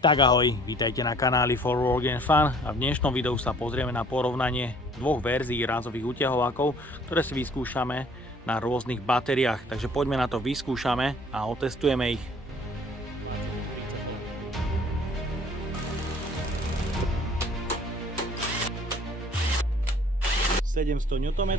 Tak ahoj, vítajte na kanáli For Work and Fun a v dnešnom videu sa pozrieme na porovnanie dvoch verzií rázových úťahovákov, ktoré si vyskúšame na rôznych batériách. Takže poďme na to, vyskúšame a otestujeme ich. Nm.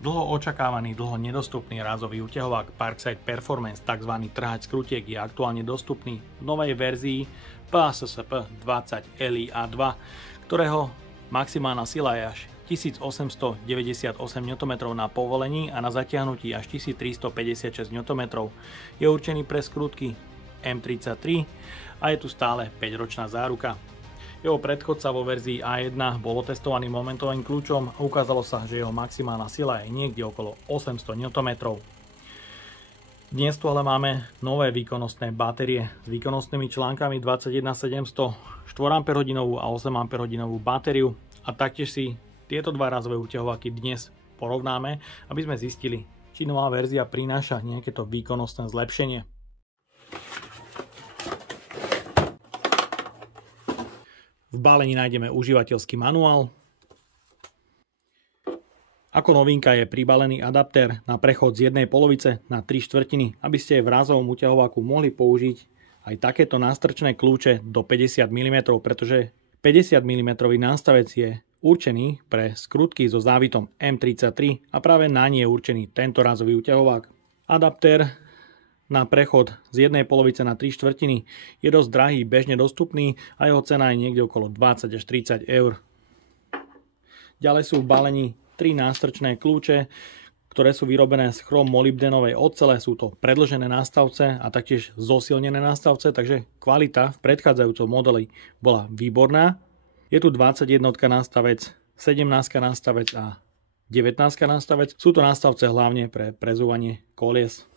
Dlho očakávaný, dlho nedostupný rázový úťahovák Parkside Performance, tzv. Trhač skrutiek, je aktuálne dostupný v novej verzii PASSP 20 LIA2, ktorého maximálna sila je až 1898 Nm na povolení a na zatiahnutí až 1356 Nm. Je určený pre skrutky M33 a je tu stále 5-ročná záruka. Jeho predchodca vo verzii A1 bol otestovaný momentovým kľúčom a ukázalo sa, že jeho maximálna sila je niekde okolo 800 Nm. Dnes tu ale máme nové výkonnostné batérie s výkonnostnými článkami 21700, 4Ah a 8Ah batériu a taktiež si tieto dva rázové úťahováky dnes porovnáme, aby sme zistili, či nová verzia prináša nejaké to výkonnostné zlepšenie. V balení nájdeme užívateľský manuál. Ako novinka je pribalený adaptér na prechod z jednej polovice na 3/4, aby ste v rázovom úťahováku mohli použiť aj takéto nástrčné kľúče do 50 mm, pretože 50 mm nástavec je určený pre skrutky so závitom M33 a práve na nie je určený tento rázový úťahovák. Adaptér na prechod z jednej polovice na 3/4 je dosť drahý, bežne dostupný a jeho cena je niekde okolo 20 až 30 eur. Ďalej sú v balení 3 nástrčné kľúče, ktoré sú vyrobené z chrom-molybdenovej ocele. Sú to predĺžené nástavce a taktiež zosilnené nástavce, takže kvalita v predchádzajúcom modeli bola výborná. Je tu 21 nástavec, 17 nástavec a 19 nástavec. Sú to nástavce hlavne pre prezúvanie kolies.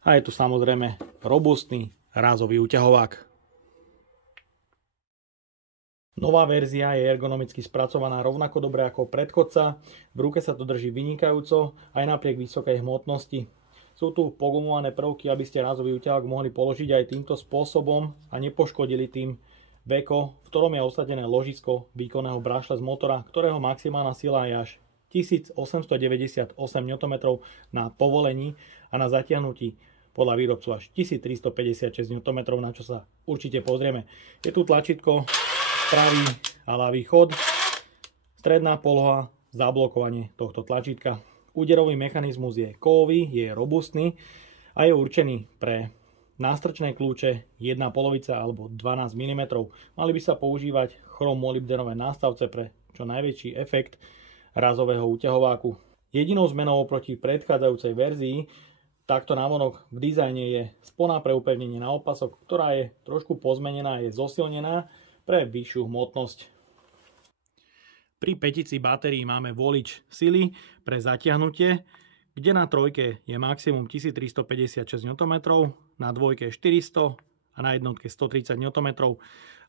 A je tu samozrejme robustný rázový úťahovák. Nová verzia je ergonomicky spracovaná rovnako dobre ako predchodca. V ruke sa to drží vynikajúco aj napriek vysokej hmotnosti. Sú tu pogumované prvky, aby ste rázový úťahovák mohli položiť aj týmto spôsobom a nepoškodili tým veko, v ktorom je osadené ložisko výkonného brašle z motora, ktorého maximálna sila je až 1898 Nm na povolení a na zatiahnutí podľa výrobcu až 1356 Nm, na čo sa určite pozrieme. Je tu tlačítko, pravý a ľavý chod, stredná poloha, zablokovanie tohto tlačítka. Úderový mechanizmus je kovový, je robustný a je určený pre nástrčné kľúče 1 polovica alebo 12 mm. Mali by sa používať chrom-molybdenové nástavce pre čo najväčší efekt rázového úťahováku. Jedinou zmenou oproti predchádzajúcej verzii takto návonok v dizajne je spona pre upevnenie na opasok, ktorá je trošku pozmenená, je zosilnená pre vyššiu hmotnosť. Pri petici batérií máme volič sily pre zatiahnutie, kde na trojke je maximum 1356 Nm, na dvojke 400 a na jednotke 130 Nm.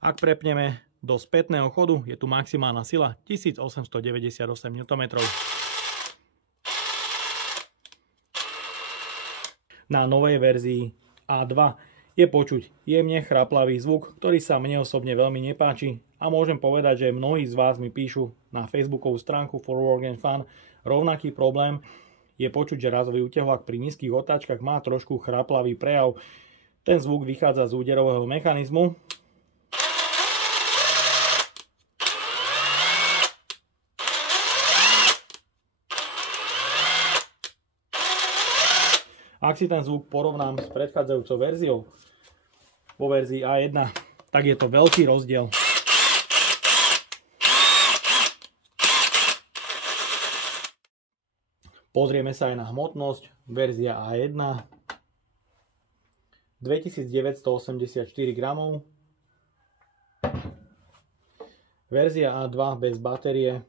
Ak prepneme do spätného chodu, je tu maximálna sila 1898 Nm. Na novej verzii A2 je počuť jemne chraplavý zvuk, ktorý sa mne osobne veľmi nepáči a môžem povedať, že mnohí z vás mi píšu na facebookovú stránku For Work and Fun rovnaký problém. Je počuť, že rázový úťahovák pri nízkych otáčkach má trošku chraplavý prejav. Ten zvuk vychádza z úderového mechanizmu. Ak si ten zvuk porovnám s predchádzajúcou verziou, vo verzii A1, tak je to veľký rozdiel. Pozrieme sa aj na hmotnosť. Verzia A1 2984 gramov. Verzia A2 bez batérie.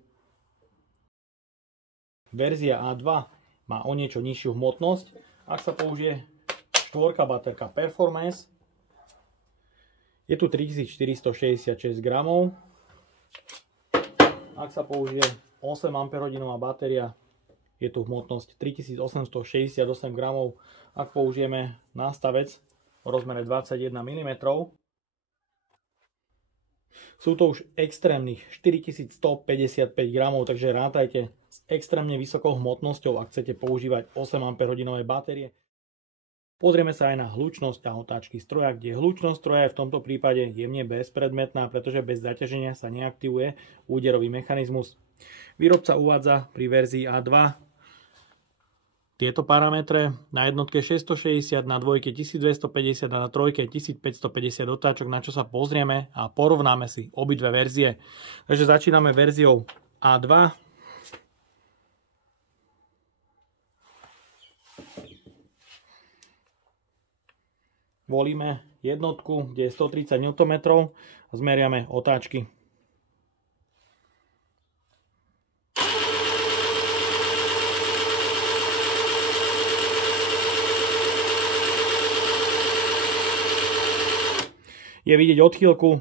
Verzia A2 má o niečo nižšiu hmotnosť. Ak sa použije 4 baterka Performance, je tu 3466 gramov. Ak sa použije 8Ah batéria. Je tu hmotnosť 3868 gramov. Ak použijeme nástavec v rozmere 21 mm, sú to už extrémnych 4155 gramov, takže rátajte s extrémne vysokou hmotnosťou, ak chcete používať 8Ah batérie. Pozrieme sa aj na hlučnosť a otáčky stroja, kde hlučnosť stroja je v tomto prípade jemne bezpredmetná, pretože bez zaťaženia sa neaktivuje úderový mechanizmus. Výrobca uvádza pri verzii A2 tieto parametre: na jednotke 660, na dvojke 1250 a na trojke 1550 otáčok, na čo sa pozrieme a porovnáme si obidve verzie. Takže začíname verziou A2. Volíme jednotku, kde je 130 Nm a zmeriame otáčky. Je vidieť odchýlku.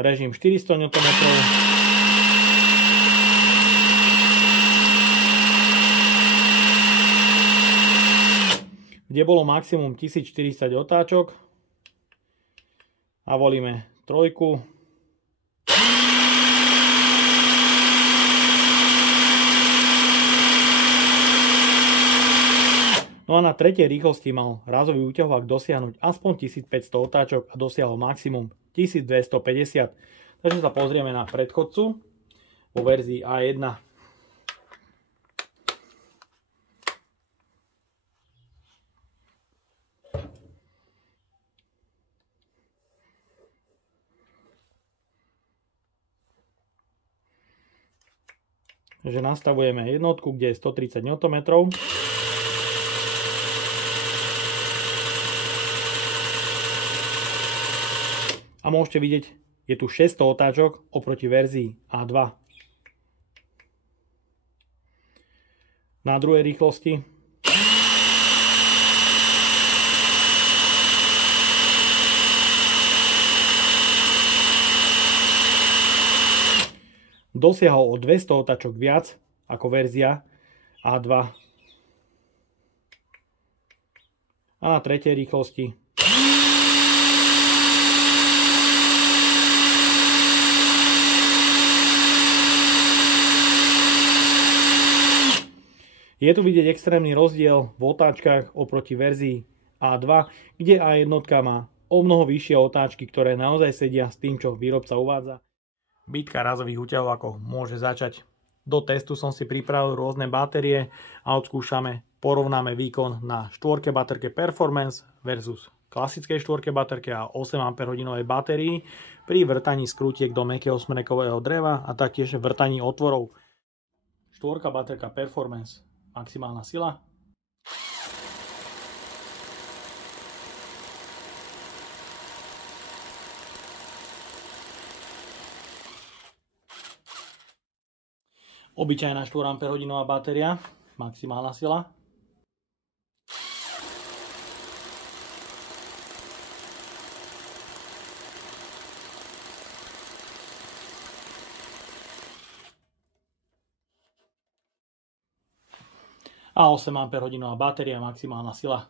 Režim 400 Nm. Kde bolo maximum 1040 otáčok. A volíme trojku. No a na tretej rýchlosti mal rázový úťahovák dosiahnuť aspoň 1500 otáčok a dosiahol maximum 1250. Takže sa pozrieme na predchodcu vo verzii A1. Takže nastavujeme jednotku, kde je 130 Nm. A môžete vidieť, je tu 600 otáčok oproti verzii A2. Na druhej rýchlosti dosiahol o 200 otáčok viac ako verzia A2. A na tretej rýchlosti je tu vidieť extrémny rozdiel v otáčkach oproti verzii A2, kde A1 má o mnoho vyššie otáčky, ktoré naozaj sedia s tým, čo výrobca uvádza. Bitka rázových úťahovákov môže začať. Do testu som si pripravil rôzne batérie a odskúšame, porovnáme výkon na 4 baterke Performance versus klasickej 4 baterke a 8Ah batérii pri vrtaní skrutiek do mäkkého smrekového dreva a taktiež vrtaní otvorov. 4 baterka Performance, maximálna sila. Obyčajná 4Ah batéria, maximálna sila. A 8Ah batéria, maximálna sila.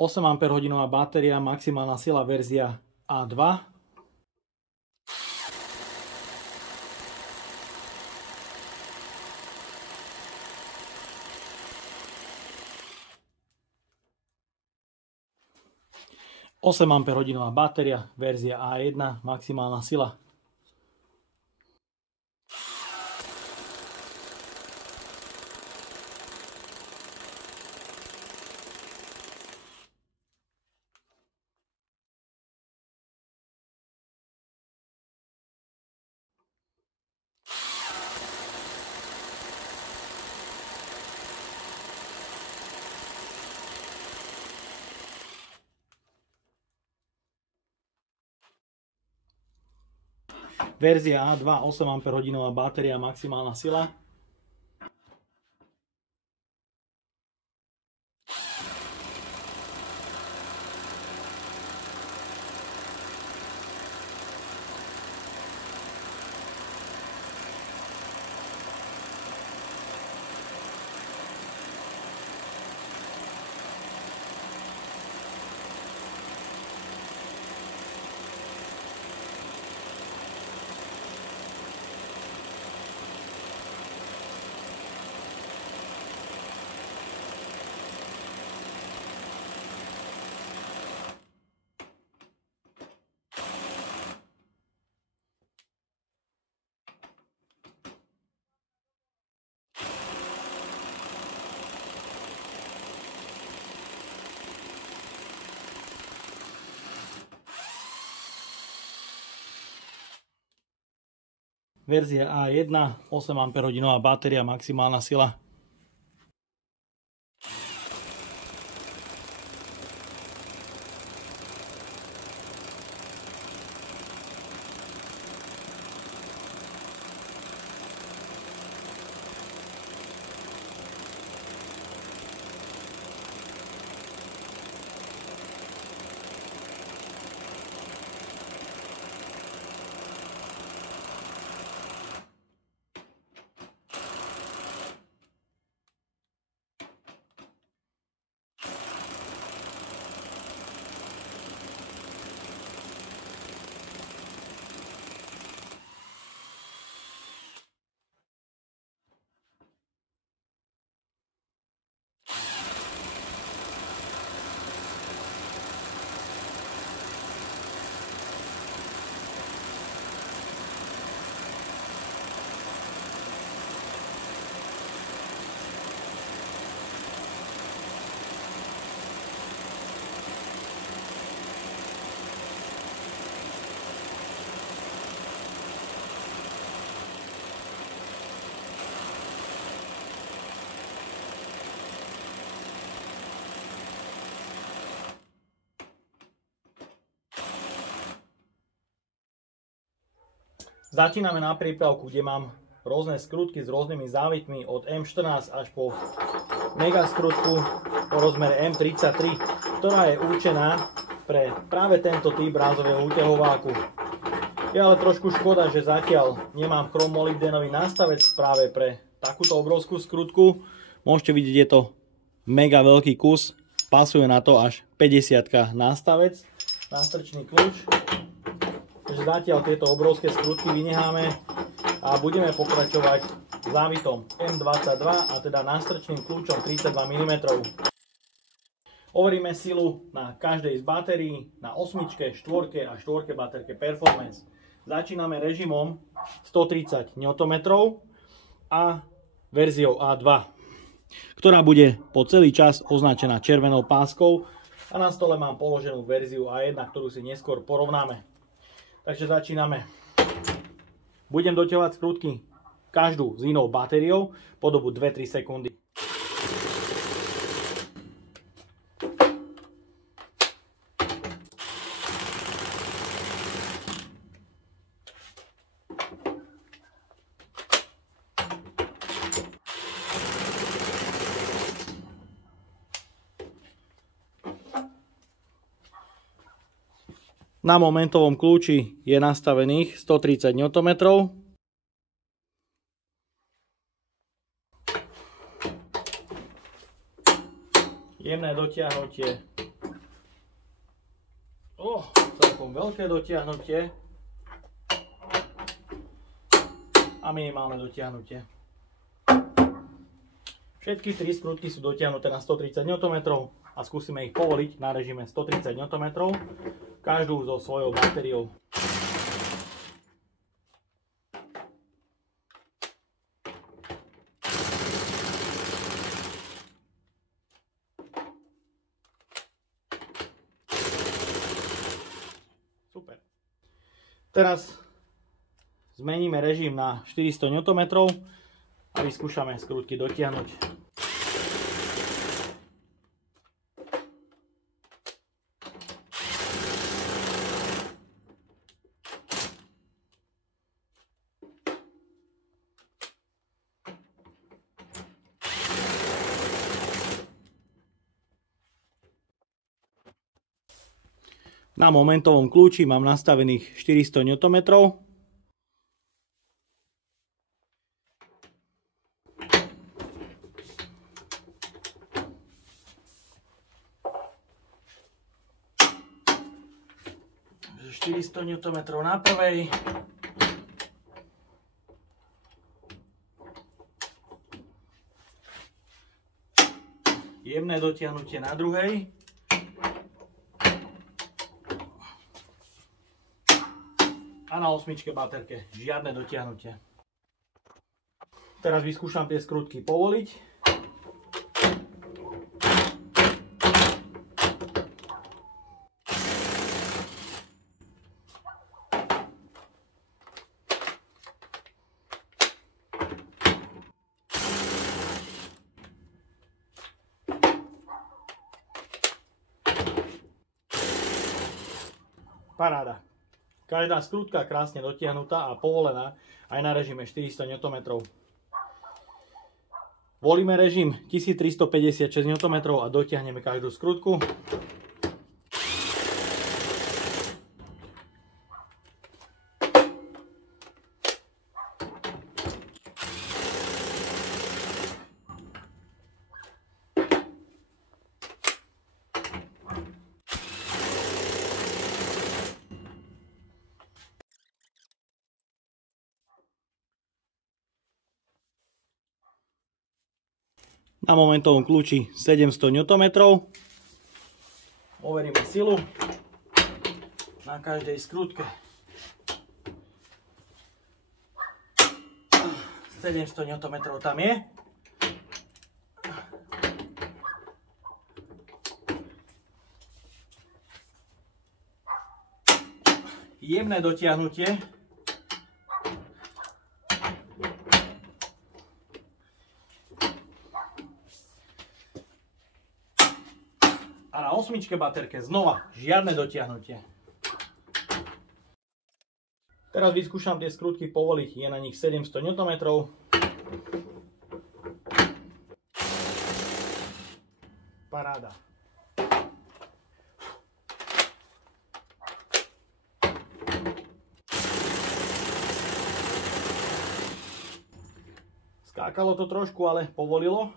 Ah batéria, maximálna sila verzia A2. 8Ah batéria, verzia A1, maximálna sila. Verzia A2, 8Ah batéria, maximálna sila. Verzia A1, 8Ah batéria, maximálna sila. Začíname na prípravku, kde mám rôzne skrutky s rôznymi závitmi od M14 až po mega skrutku o rozmere M33, ktorá je určená pre práve tento typ rázového úťahováku. Je ale trošku škoda, že zatiaľ nemám chromolybdenový nástavec práve pre takúto obrovskú skrutku. Môžete vidieť, je to mega veľký kus, pasuje na to až 50 nástavec, nástrčný kľúč. Takže zatiaľ tieto obrovské skrutky vynecháme a budeme pokračovať závitom M22 a teda nástrčným kľúčom 32 mm. Overíme silu na každej z batérií, na 8, 4 a 4 baterke Performance. Začíname režimom 130 Nm a verziou A2, ktorá bude po celý čas označená červenou páskou a na stole mám položenú verziu A1, ktorú si neskôr porovnáme. Takže začíname. Budem doťahovať skrutky každú s inou batériou po dobu 2-3 sekundy. Na momentovom kľúči je nastavených 130 Nm. Jemné dotiahnutie. Celkom veľké dotiahnutie. A minimálne dotiahnutie. Všetky 3 skrutky sú dotiahnuté na 130 Nm. a skúsime ich povoliť na režime 130 Nm, každú so svojou batériou. Super. Teraz zmeníme režim na 400 Nm a vyskúšame skrutky dotiahnuť. Na momentovom kľúči mám nastavených 400 Nm. Nm na prvej. Jemné dotiahnutie na druhej. A na 8 baterke žiadne dotiahnutie. Teraz vyskúšam tie skrutky povoliť. Paráda. Každá skrutka krásne dotiahnutá a povolená aj na režime 400 Nm. Volíme režim 1356 Nm a dotiahneme každú skrutku. Na momentovom kľúči 700 Nm. Overíme silu na každej skrutke. 700 Nm tam je. Jemné dotiahnutie. A na 8 baterke znova žiadne dotiahnutie. Teraz vyskúšam tie skrutky povoliť, je na nich 700 Nm. Paráda. Skákalo to trošku, ale povolilo.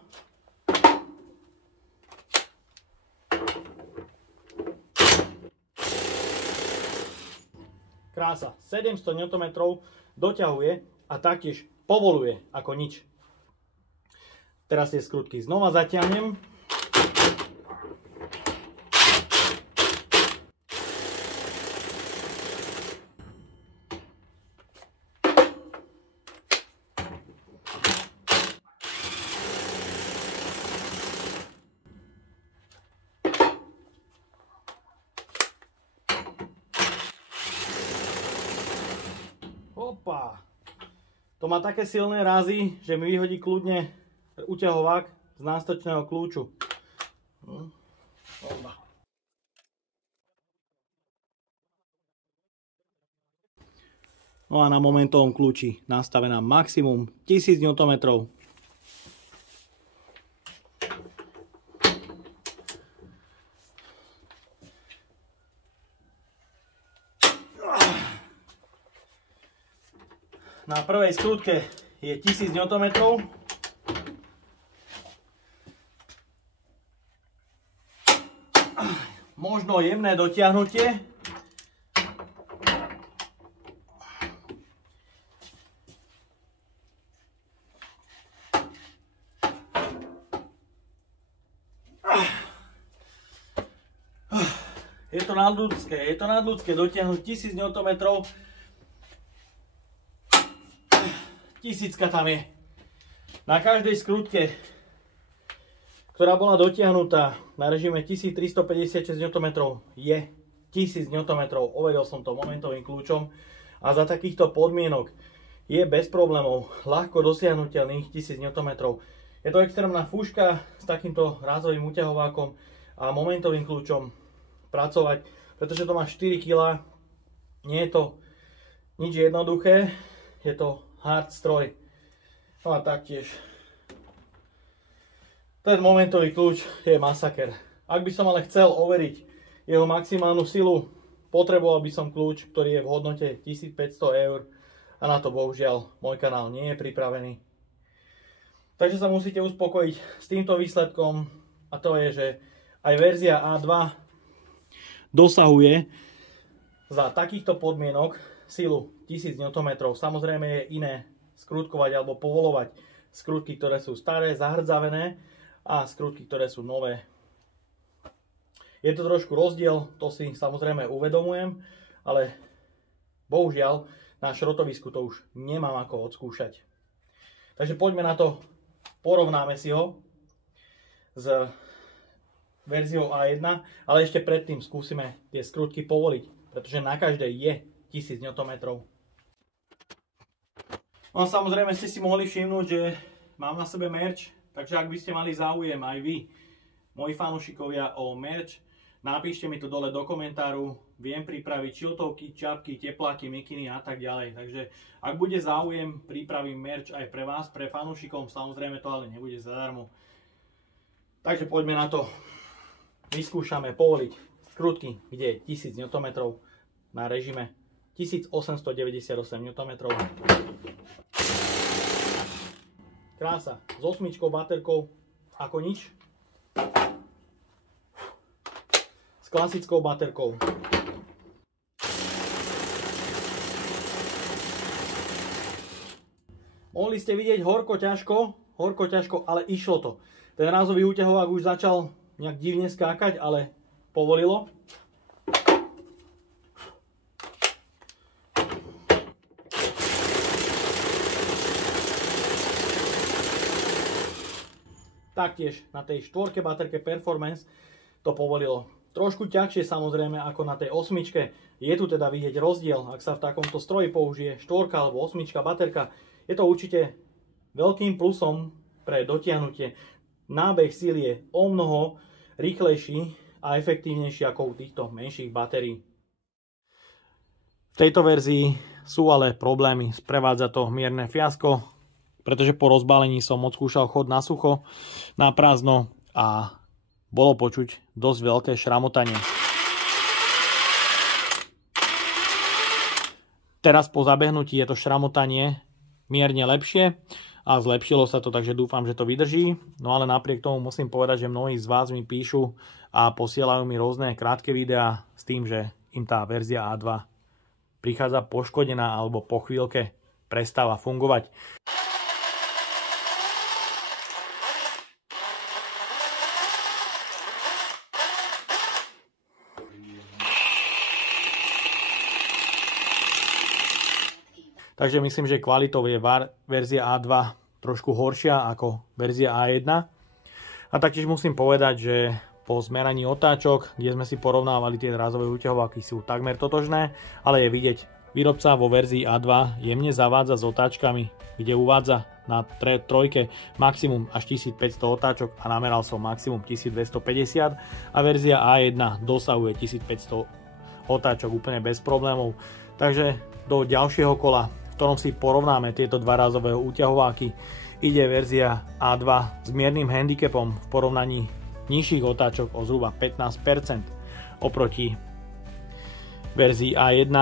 Krása, 700 Nm doťahuje a taktiež povoluje ako nič. Teraz tie skrutky znova zatiahnem. Opa, to má také silné rázy, že mi vyhodí kľudne uťahovák z nástočného kľúču. No a na momentovom kľúči nastavená maximum 1000 Nm. Na prvej skrutke je 1000 Nm. Možno jemné dotiahnutie. Je to nadľudské dotiahnuť 1000 Nm. 1000 tam je. Na každej skrutke, ktorá bola dotiahnutá na režime 1356 Nm, je 1000 Nm. Overil som to momentovým kľúčom a za takýchto podmienok je bez problémov ľahko dosiahnuteľných 1000 Nm. Je to extrémna fúška s takýmto rázovým uťahovákom a momentovým kľúčom pracovať, pretože to má 4 kg. Nie je to nič jednoduché, je to hard stroj. No a taktiež ten momentový kľúč je masaker. Ak by som ale chcel overiť jeho maximálnu silu, potreboval by som kľúč, ktorý je v hodnote 1500 eur a na to bohužiaľ môj kanál nie je pripravený. Takže sa musíte uspokojiť s týmto výsledkom a to je, že aj verzia A2 dosahuje za takýchto podmienok silu 1000 Nm. Samozrejme je iné skrutkovať alebo povolovať skrutky, ktoré sú staré, zahrdzavené a skrutky, ktoré sú nové. Je to trošku rozdiel, to si samozrejme uvedomujem, ale bohužiaľ na šrotovisku to už nemám ako odskúšať. Takže poďme na to, porovnáme si ho s verziou A1, ale ešte predtým skúsime tie skrutky povoliť, pretože na každej je 1000 Nm. No a samozrejme ste si mohli všimnúť, že mám na sebe merch, takže ak by ste mali záujem aj vy, moji fanúšikovia, o merch, napíšte mi to dole do komentáru, viem pripraviť šiltovky, čapky, tepláky, mikiny a tak ďalej. Takže ak bude záujem, pripravím merch aj pre vás, pre fanúšikov, samozrejme to ale nebude zadarmo. Takže poďme na to. Vyskúšame povoliť skrutky, kde je 1000 Nm na režime 1898 Nm. Krása, s 8 baterkou ako nič. S klasickou baterkou. Mohli ste vidieť horko ťažko, ale išlo to. Ten rázový úťahovák už začal nejak divne skákať, ale povolilo. Taktiež na tej 4 baterke Performance to povolilo. Trošku ťažšie samozrejme ako na tej 8. Je tu teda vidieť rozdiel, ak sa v takomto stroji použije 4 alebo 8 baterka. Je to určite veľkým plusom pre dotiahnutie. Nábeh síly je o mnoho rýchlejší a efektívnejší ako u týchto menších batérií. V tejto verzii sú ale problémy. Sprevádza to mierne fiasko, pretože po rozbalení som odskúšal chod na sucho, na prázdno a bolo počuť dosť veľké šramotanie. Teraz po zabehnutí je to šramotanie mierne lepšie a zlepšilo sa to, takže dúfam, že to vydrží. No ale napriek tomu musím povedať, že mnohí z vás mi píšu a posielajú mi rôzne krátke videá s tým, že im tá verzia A2 prichádza poškodená alebo po chvíľke prestáva fungovať. Takže myslím, že kvalitou je verzia A2 trošku horšia ako verzia A1. A taktiež musím povedať, že po zmeraní otáčok, kde sme si porovnávali tie rázové úťahováky, sú takmer totožné, ale je vidieť, výrobca vo verzii A2 jemne zavádza s otáčkami, kde uvádza na trojke maximum až 1500 otáčok a nameral som maximum 1250 a verzia A1 dosahuje 1500 otáčok úplne bez problémov. Takže do ďalšieho kola, v ktorom si porovnáme tieto dva rázové úťahováky, ide verzia A2 s miernym handicapom v porovnaní nižších otáčok o zhruba 15% oproti verzii A1,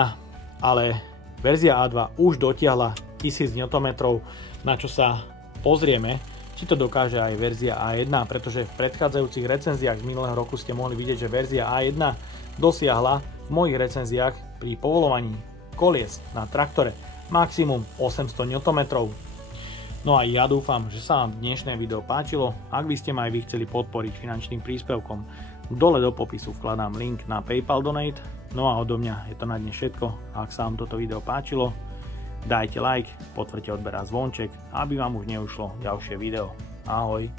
ale verzia A2 už dotiahla 1000 Nm, na čo sa pozrieme, či to dokáže aj verzia A1, pretože v predchádzajúcich recenziách z minulého roku ste mohli vidieť, že verzia A1 dosiahla v mojich recenziách pri povoľovaní kolies na traktore maximum 800 Nm. No a ja dúfam, že sa vám dnešné video páčilo. Ak by ste ma aj vy chceli podporiť finančným príspevkom, Dole do popisu vkladám link na PayPal Donate. No a odo mňa je to na dnes všetko. Ak sa vám toto video páčilo, dajte like, potvrďte odber a zvonček, aby vám už neušlo ďalšie video. Ahoj.